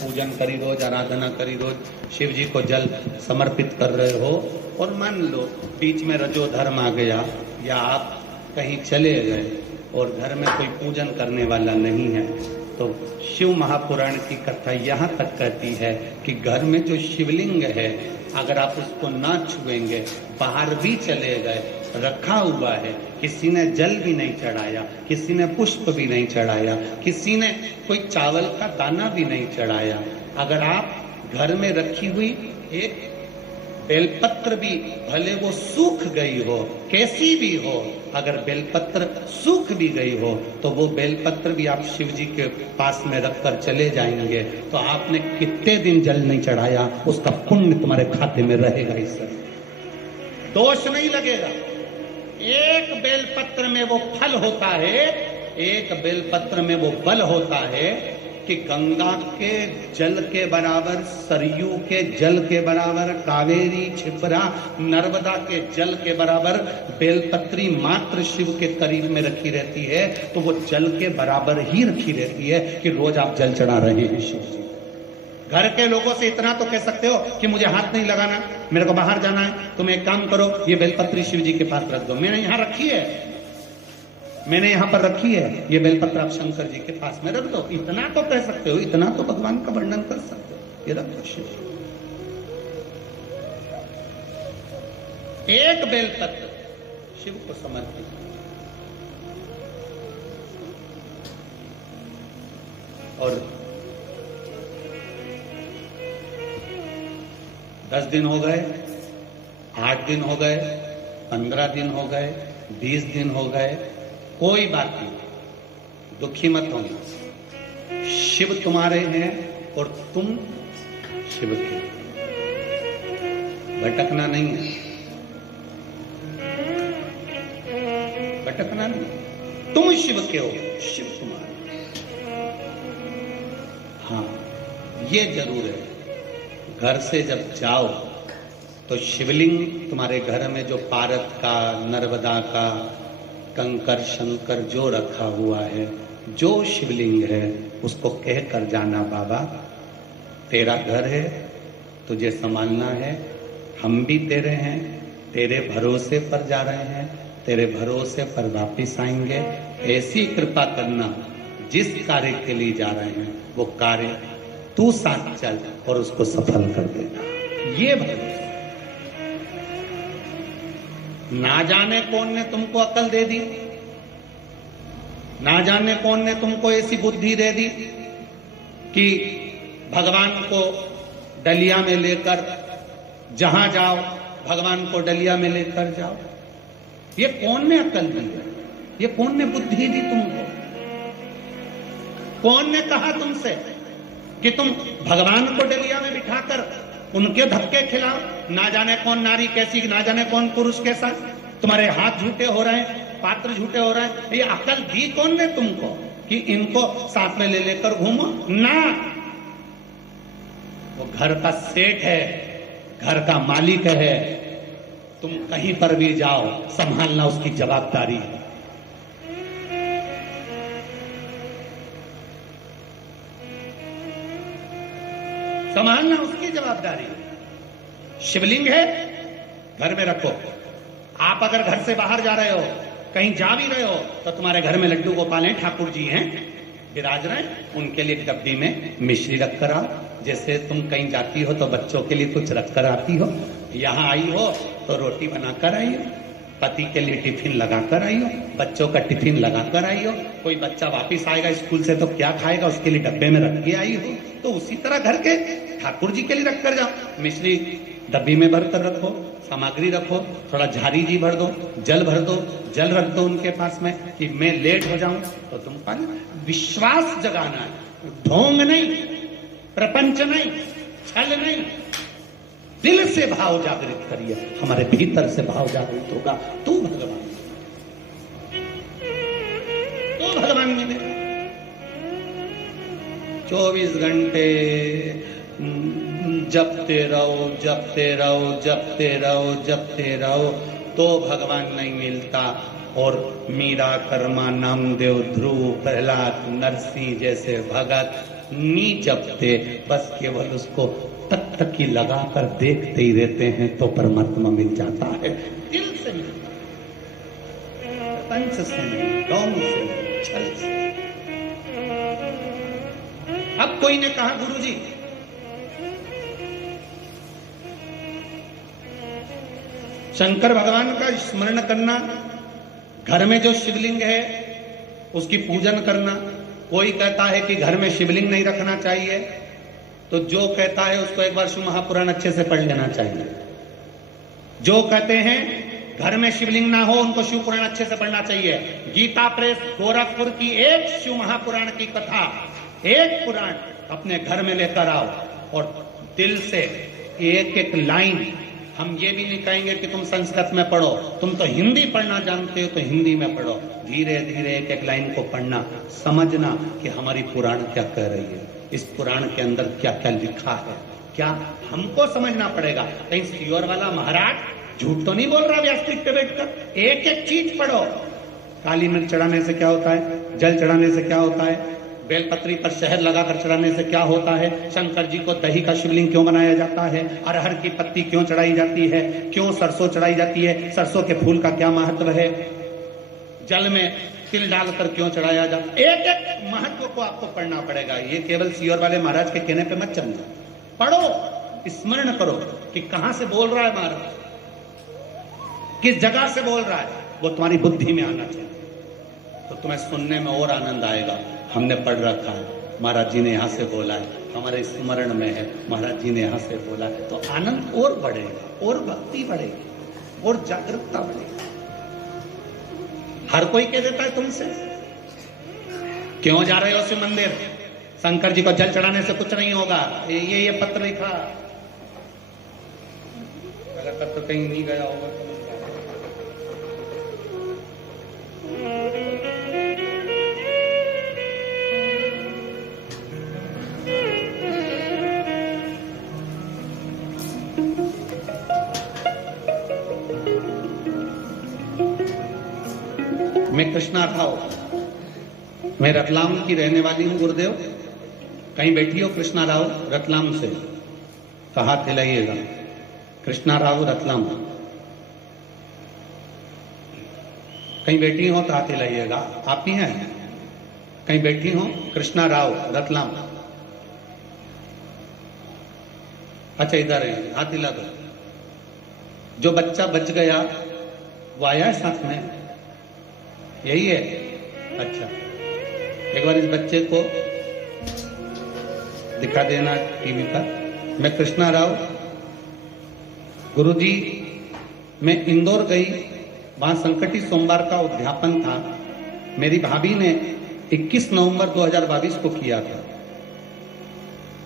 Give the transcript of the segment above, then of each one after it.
पूजन करी रोज, आराधना करी रोज, शिव जी को जल समर्पित कर रहे हो और मान लो बीच में रजो धर्म आ गया या आप कहीं चले गए और घर में कोई पूजन करने वाला नहीं है, तो शिव महापुराण की कथा यहाँ तक कहती है कि घर में जो शिवलिंग है अगर आप उसको ना छुएंगे, बाहर भी चले गए, रखा हुआ है, किसी ने जल भी नहीं चढ़ाया, किसी ने पुष्प भी नहीं चढ़ाया, किसी ने कोई चावल का दाना भी नहीं चढ़ाया, अगर आप घर में रखी हुई एक बेलपत्र भी भले वो सूख गई हो, कैसी भी हो, अगर बेलपत्र सूख भी गई हो तो वो बेलपत्र भी आप शिव जी के पास में रखकर चले जाएंगे तो आपने कितने दिन जल नहीं चढ़ाया उसका पुण्य तुम्हारे खाते में रहेगा, इससे दोष नहीं लगेगा। एक बेलपत्र में वो फल होता है, एक बेलपत्र में वो बल होता है कि गंगा के जल के बराबर, सरयू के जल के बराबर, कावेरी, छिपरा, नर्मदा के जल के बराबर बेलपत्री मात्र शिव के करीब में रखी रहती है, तो वो जल के बराबर ही रखी रहती है कि रोज आप जल चढ़ा रहे हैं शिव जी। घर के लोगों से इतना तो कह सकते हो कि मुझे हाथ नहीं लगाना, मेरे को बाहर जाना है, तुम एक काम करो, ये बेलपत्री शिव जी के पास रख दो, मैंने यहां रखी है, मैंने यहां पर रखी है, ये बेलपत्र आप शंकर जी के पास में रख दो, इतना तो कह सकते हो, इतना तो भगवान का वर्णन कर सकते हो, ये रख दो शिव जी। एक बेलपत्र शिव को समर्पित, और 10 दिन हो गए, 8 दिन हो गए, 15 दिन हो गए, 20 दिन हो गए, कोई बात नहीं, दुखी मत होना, शिव तुम्हारे हैं और तुम शिव के, भटकना नहीं है, भटकना नहीं, तुम शिव के हो, शिव तुम्हारे। हाँ, ये जरूर है, घर से जब जाओ तो शिवलिंग तुम्हारे घर में जो पारत का, नर्मदा का, कंकर शंकर जो रखा हुआ है, जो शिवलिंग है, उसको कह कर जाना, बाबा तेरा घर है, तुझे संभालना है, हम भी तेरे हैं, तेरे भरोसे पर जा रहे हैं, तेरे भरोसे पर वापिस आएंगे, ऐसी कृपा करना जिस कार्य के लिए जा रहे हैं वो कार्य तू साथ चल और उसको सफल कर देना, ये भरोसा। ना जाने कौन ने तुमको अकल दे दी, ना जाने कौन ने तुमको ऐसी बुद्धि दे दी कि भगवान को डलिया में लेकर जहां जाओ भगवान को डलिया में लेकर जाओ, ये कौन ने अकल दी, ये कौन ने बुद्धि दी तुमको, कौन ने कहा तुमसे कि तुम भगवान को डलिया में बिठाकर उनके धक्के खिलाओ, ना जाने कौन नारी कैसी, ना जाने कौन पुरुष कैसा, तुम्हारे हाथ झूठे हो रहे हैं, पात्र झूठे हो रहे हैं, ये अकल दी कौन ने तुमको कि इनको साथ में ले लेकर घूमो? ना, वो घर का सेठ है, घर का मालिक है, तुम कहीं पर भी जाओ संभालना उसकी जवाबदारी है। संभालना उसकी जवाबदारी। शिवलिंग है, घर में रखो। आप अगर घर से बाहर जा रहे हो, कहीं जा भी रहे हो, तो तुम्हारे घर में लड्डू गोपाल हैं, ठाकुर जी हैं, विराज रहे, उनके लिए डब्बी में मिश्री रख कर आओ। जैसे तुम कहीं जाती हो तो बच्चों के लिए कुछ रख कर आती हो, यहां आई हो तो रोटी बनाकर आई हो, पति के लिए टिफिन लगाकर आई हो, बच्चों का टिफिन लगाकर आई हो, कोई बच्चा वापिस आएगा स्कूल से तो क्या खाएगा उसके लिए डब्बे में रख के आई हो, तो उसी तरह घर के ठाकुर जी के लिए रख कर जाओ। मिश्री डब्बी में भर कर रखो, सामग्री रखो, थोड़ा झारी जी भर दो, जल भर दो, जल रख दो उनके पास में कि मैं लेट हो जाऊं तो तुम पानी। विश्वास जगाना है, ढोंग नहीं, प्रपंच नहीं, छल नहीं, दिल से भाव जागृत करिए, हमारे भीतर से भाव जागृत होगा, तू भगवान, तू भगवान मिलेगा। 24 घंटे जपते रहो, जपते रहो, जपते रहो, जपते रहो, तो भगवान नहीं मिलता। और मीरा, कर्मा, नामदेव, ध्रुव, प्रहलाद, नरसिंह जैसे भगत नी जपते, बस केवल उसको टकटकी लगाकर देखते ही रहते हैं तो परमात्मा मिल जाता है। दिल से मिलता है, पंच से नहीं, डोम से नहीं, छल से। अब कोई ने कहा गुरुजी शंकर भगवान का स्मरण करना, घर में जो शिवलिंग है उसकी पूजन करना, कोई कहता है कि घर में शिवलिंग नहीं रखना चाहिए, तो जो कहता है उसको एक बार शिव महापुराण अच्छे से पढ़ लेना चाहिए। जो कहते हैं घर में शिवलिंग ना हो उनको शिव पुराण अच्छे से पढ़ना चाहिए। गीता प्रेस गोरखपुर की एक शिव महापुराण की कथा, एक पुराण अपने घर में लेकर आओ और दिल से एक एक लाइन। हम ये भी नहीं कहेंगे कि तुम संस्कृत में पढ़ो, तुम तो हिंदी पढ़ना जानते हो तो हिंदी में पढ़ो। धीरे धीरे एक एक लाइन को पढ़ना, समझना कि हमारी पुराण क्या कह रही है, इस पुराण के अंदर क्या क्या लिखा है, क्या हमको समझना पड़ेगा। कहीं सियोर वाला महाराज झूठ तो नहीं बोल रहा व्यासपीठ पे बैठकर। एक एक चीज पढ़ो। काली मिर्च चढ़ाने से क्या होता है, जल चढ़ाने से क्या होता है, बेलपत्री पर शहद लगाकर चढ़ाने से क्या होता है, शंकर जी को दही का शिवलिंग क्यों बनाया जाता है, अरहर की पत्ती क्यों चढ़ाई जाती है, क्यों सरसों चढ़ाई जाती है, सरसों के फूल का क्या महत्व है, जल में तिल डालकर क्यों चढ़ाया जाता है। एक एक महत्व को आपको पढ़ना पड़ेगा। ये केवल सियोर वाले महाराज के कहने पे मत चलना, पढ़ो, स्मरण करो कि कहां से बोल रहा है महाराज, किस जगह से बोल रहा है, वो तुम्हारी बुद्धि में आना चाहिए, तो तुम्हें सुनने में और आनंद आएगा। हमने पढ़ रखा है, महाराज जी ने यहां से बोला है, हमारे स्मरण में है, महाराज जी ने यहां से बोला है, तो आनंद और बढ़ेगा, और भक्ति बढ़ेगी, और जागरूकता बढ़ेगी। हर कोई कह देता है तुमसे क्यों जा रहे हो शिव मंदिर, शंकर जी को जल चढ़ाने से कुछ नहीं होगा, ये पत्र लिखा, अगर पत्र कहीं नहीं गया होगा तो मैं कृष्णा राव, मैं रतलाम की रहने वाली हूं गुरुदेव। कहीं बैठी हो कृष्णा राव रतलाम से तो हाथ हिलाइएगा। कृष्णा राव रतलाम, कहीं बैठी हो तो हाथ हिलाइएगा। आप ही हैं, कहीं बैठी हो कृष्णा राव रतलाम, अच्छा इधर है, हाथ हिला दो। जो बच्चा बच गया वो आया है साथ में, यही है, अच्छा एक बार इस बच्चे को दिखा देना टीवी पर। मैं कृष्णा राव, गुरुजी मैं इंदौर गई, वहां संकटी सोमवार का उद्यापन था, मेरी भाभी ने 21 नवंबर 2022 को किया था।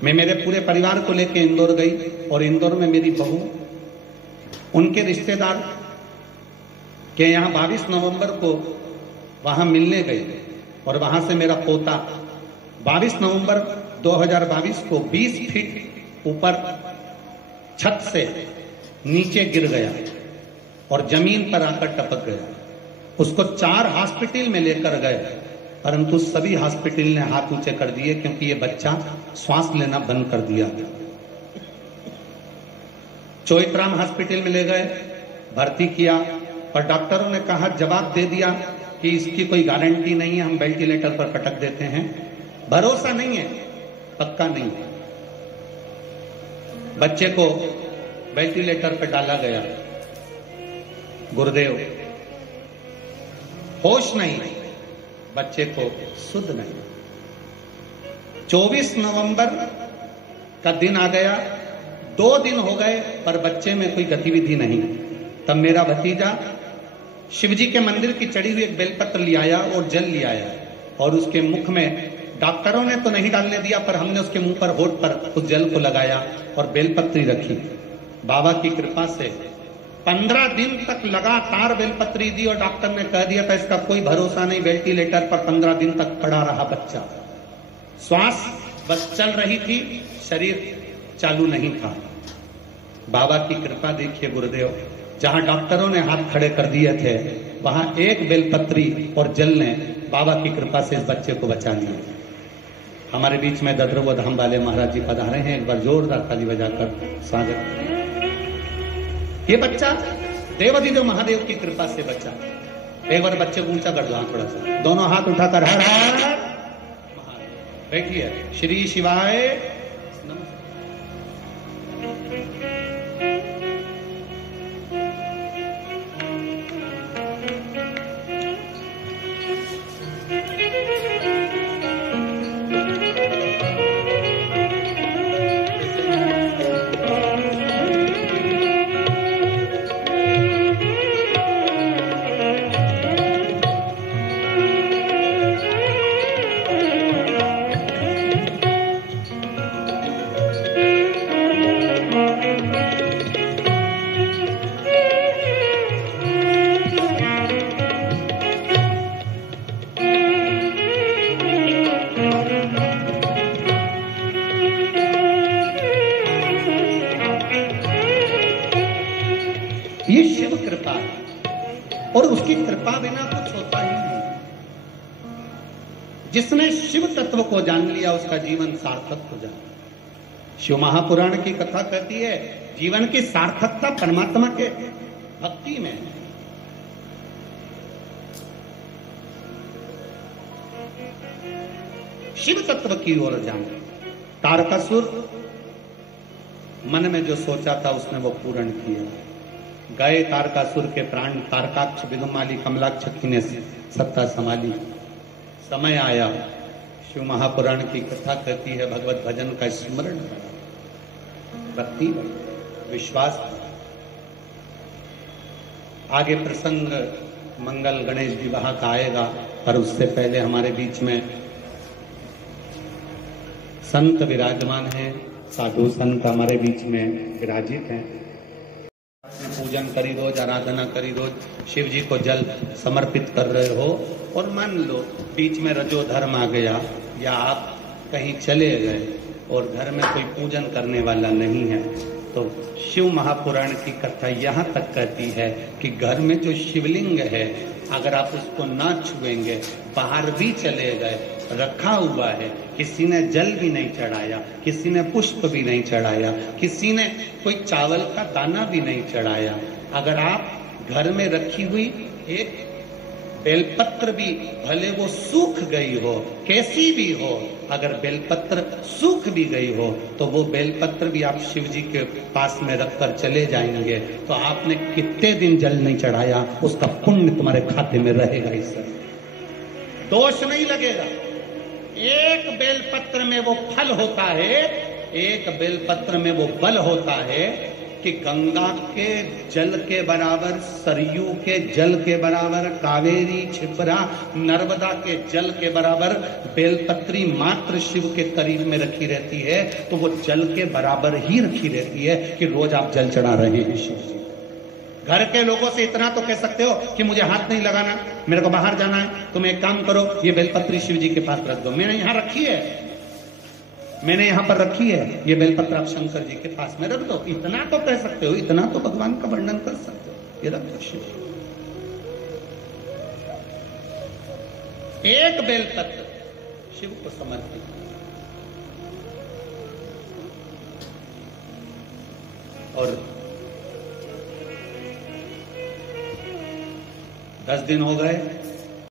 मैं मेरे पूरे परिवार को लेकर इंदौर गई और इंदौर में मेरी बहू, उनके रिश्तेदार के यहाँ 22 नवंबर को वहां मिलने गए और वहां से मेरा पोता 22 नवंबर 2022 को 20 फीट ऊपर छत से नीचे गिर गया और जमीन पर आकर टपक गया। उसको 4 हॉस्पिटल में लेकर गए, परंतु सभी हॉस्पिटल ने हाथ ऊंचे कर दिए क्योंकि ये बच्चा श्वास लेना बंद कर दिया था। चोइथराम हॉस्पिटल में ले गए, भर्ती किया, पर डॉक्टरों ने कहा, जवाब दे दिया कि इसकी कोई गारंटी नहीं है, हम वेंटिलेटर पर पटक देते हैं, भरोसा नहीं है, पक्का नहीं है। बच्चे को वेंटिलेटर पर डाला गया, गुरुदेव होश नहीं, बच्चे को सुध नहीं। 24 नवंबर का दिन आ गया, 2 दिन हो गए पर बच्चे में कोई गतिविधि नहीं। तब मेरा भतीजा शिवजी के मंदिर की चढ़ी हुई एक बेलपत्र ले आया और जल ले आया और उसके मुख में, डॉक्टरों ने तो नहीं डालने दिया पर हमने उसके मुंह पर, होठ पर उस जल को लगाया और बेलपत्री रखी। बाबा की कृपा से 15 दिन तक लगातार बेलपत्री दी और डॉक्टर ने कह दिया था इसका कोई भरोसा नहीं, वेंटिलेटर पर 15 दिन तक पड़ा रहा बच्चा। श्वास बस चल रही थी, शरीर चालू नहीं था। बाबा की कृपा देखिए गुरुदेव, जहां डॉक्टरों ने हाथ खड़े कर दिए थे वहां एक बेलपत्री और जल ने बाबा की कृपा से इस बच्चे को बचा लिया। हमारे बीच में ददरव धाम वाले महाराज जी पधारे हैं। एक बार जोरदार ताली बजाकर स्वागत करें। ये बच्चा देवाधिदेव महादेव की कृपा से बच्चा। एक बार बच्चे को ऊंचा कर दो, थोड़ा सा दोनों हाथ उठाकर हर हर बैठिए। श्री शिवाय ये शिव कृपा है और उसकी कृपा बिना कुछ होता ही नहीं। जिसने शिव तत्व को जान लिया उसका जीवन सार्थक हो जाता। शिव महापुराण की कथा कहती है जीवन की सार्थकता परमात्मा के भक्ति में है। शिव तत्व की ओर जाना। तारकासुर मन में जो सोचा था उसने वो पूर्ण किया। गए तारकासुर के प्राण। तारकाक्ष विदुमाली कमलाक्ष ने सत्ता संभाली। समय आया। शिव महापुराण की कथा कहती है भगवत भजन का स्मरण बढ़ा, भक्ति बढ़ी, विश्वास बढ़ा। आगे प्रसंग मंगल गणेश विवाह का आएगा, पर उससे पहले हमारे बीच में संत विराजमान हैं। साधु संत हमारे बीच में विराजित हैं। पूजन करी रोज, आराधना करी रोज, शिव जी को जल समर्पित कर रहे हो और मान लो बीच में रजो धर्म आ गया या आप कहीं चले गए और घर में कोई पूजन करने वाला नहीं है, तो शिव महापुराण की कथा यहाँ तक कहती है कि घर में जो शिवलिंग है अगर आप उसको ना छुएंगे, बाहर भी चले गए, रखा हुआ है, किसी ने जल भी नहीं चढ़ाया, किसी ने पुष्प भी नहीं चढ़ाया, किसी ने कोई चावल का दाना भी नहीं चढ़ाया, अगर आप घर में रखी हुई एक बेलपत्र भी भले वो सूख गई हो, कैसी भी हो, अगर बेलपत्र सूख भी गई हो तो वो बेलपत्र भी आप शिव जी के पास में रखकर चले जाएंगे तो आपने कितने दिन जल नहीं चढ़ाया उसका पुण्य तुम्हारे खाते में रहेगा। इस दोष नहीं लगेगा। एक बेलपत्र में वो फल होता है, एक बेलपत्र में वो बल होता है कि गंगा के जल के बराबर, सरयू के जल के बराबर, कावेरी, छिपरा, नर्मदा के जल के बराबर बेलपत्री मात्र शिव के करीब में रखी रहती है, तो वो जल के बराबर ही रखी रहती है कि रोज आप जल चढ़ा रहे हैं शिव जी। घर के लोगों से इतना तो कह सकते हो कि मुझे हाथ नहीं लगाना, मेरे को बाहर जाना है, तुम एक काम करो ये बेलपत्री शिव जी के पास रख दो। मैंने यहां रखी है, मैंने यहां पर रखी है, ये बेलपत्र आप शंकर जी के पास में रख दो। इतना तो कह सकते हो, इतना तो भगवान का वर्णन कर सकते हो। ये रख दो शिव जी। एक बेलपत्र शिव को समर्पित। और 10 दिन हो गए,